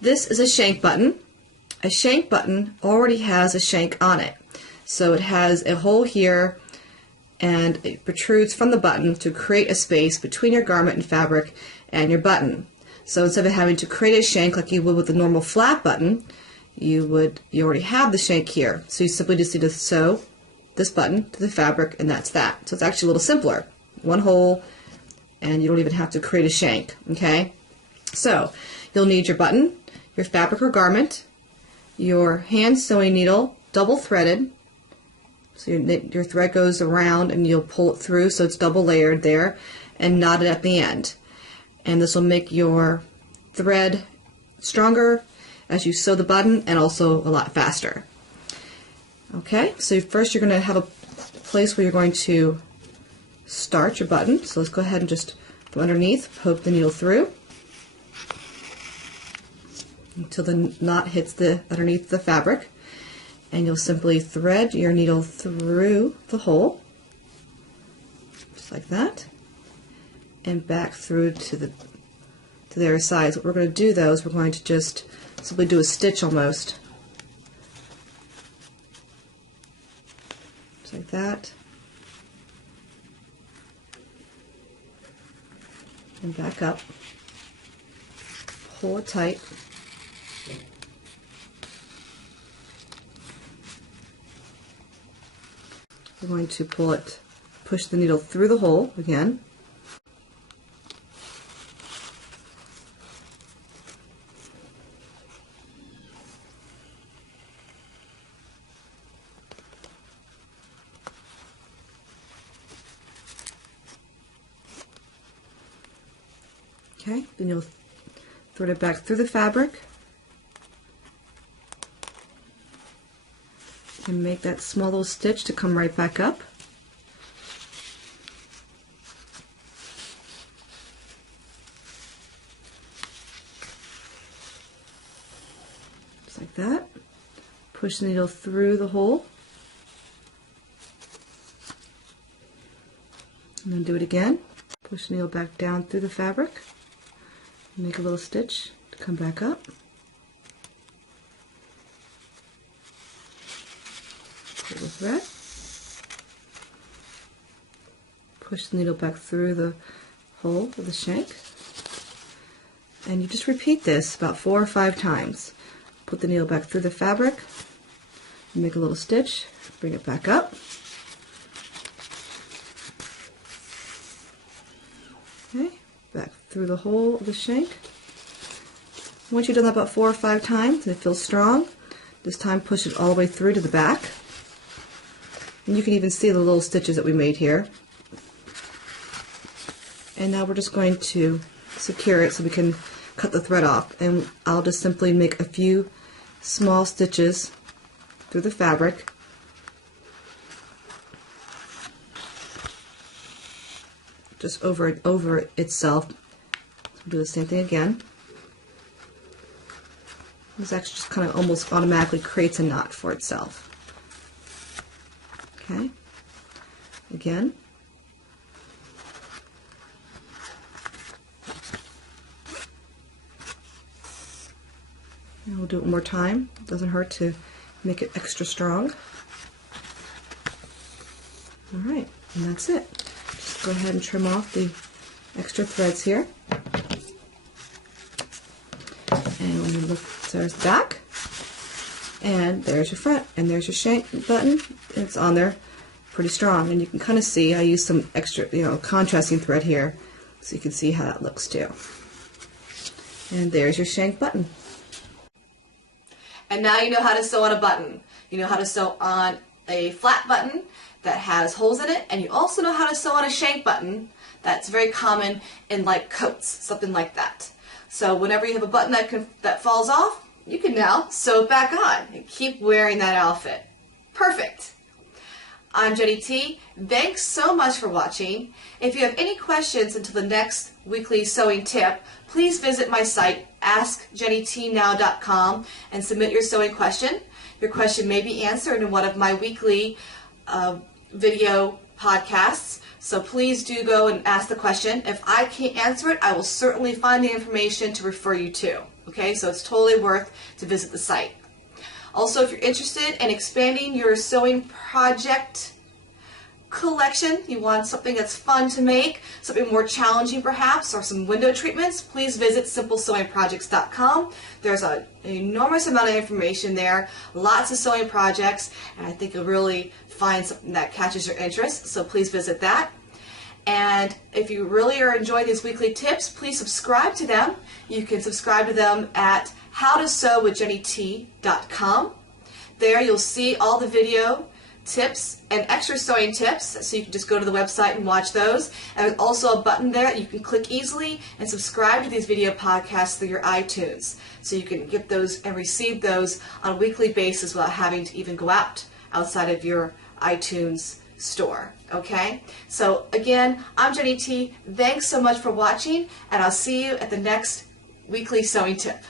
This is a shank button. A shank button already has a shank on it. So it has a hole here and it protrudes from the button to create a space between your garment and fabric and your button. So instead of having to create a shank like you would with a normal flat button, you already have the shank here. So you simply just need to sew this button to the fabric and that's that. So it's actually a little simpler. One hole and you don't even have to create a shank. Okay? So you'll need your button, your fabric or garment, your hand sewing needle, double threaded. So your thread goes around and you'll pull it through so it's double layered there and knot it at the end. And this will make your thread stronger as you sew the button and also a lot faster. Okay, so first you're going to have a place where you're going to start your button. So let's go ahead and just go underneath, poke the needle through until the knot hits underneath the fabric. And you'll simply thread your needle through the hole, just like that, and back through to the other side. So what we're going to do though is we're going to just simply do a stitch almost, just like that, and back up, pull it tight. We're going to push the needle through the hole again. Okay, then you'll thread it back through the fabric and make that small little stitch to come right back up. Just like that. Push the needle through the hole. And then do it again. Push the needle back down through the fabric. Make a little stitch to come back up. Pull the thread. Push the needle back through the hole of the shank. And you just repeat this about 4 or 5 times. Put the needle back through the fabric, make a little stitch, bring it back up. Okay, back through the hole of the shank. Once you've done that about 4 or 5 times and it feels strong, this time push it all the way through to the back. And you can even see the little stitches that we made here. And now we're just going to secure it so we can cut the thread off. And I'll just simply make a few small stitches through the fabric. Just over itself. So do the same thing again. This actually just kind of almost automatically creates a knot for itself. Okay, again. And we'll do it one more time. It doesn't hurt to make it extra strong. Alright, and that's it. Just go ahead and trim off the extra threads here. And when you look, there's the back. And there's your front, and there's your shank button. It's on there pretty strong, and you can kind of see I used some extra, contrasting thread here, so you can see how that looks too. And there's your shank button. And now you know how to sew on a button. You know how to sew on a flat button that has holes in it, and you also know how to sew on a shank button that's very common in like coats, something like that. So whenever you have a button that falls off, you can now sew it back on and keep wearing that outfit. Perfect. I'm Jenny T. Thanks so much for watching. If you have any questions until the next weekly sewing tip, please visit my site, askjennytnow.com, and submit your sewing question. Your question may be answered in one of my weekly video podcasts, so please do go and ask the question. If I can't answer it, I will certainly find the information to refer you to. Okay, so it's totally worth to visit the site. Also, if you're interested in expanding your sewing project collection, you want something that's fun to make, something more challenging perhaps, or some window treatments, please visit simplesewingprojects.com. There's an enormous amount of information there, lots of sewing projects, and I think you'll really find something that catches your interest, so please visit that. And if you really are enjoying these weekly tips, please subscribe to them. You can subscribe to them at howtosewwithjennyt.com. There you'll see all the video tips and extra sewing tips, so you can just go to the website and watch those. And there's also a button there that you can click easily and subscribe to these video podcasts through your iTunes, so you can get those and receive those on a weekly basis without having to even go outside of your iTunes store. Okay, so again, I'm Jenny T. Thanks so much for watching, and I'll see you at the next weekly sewing tip.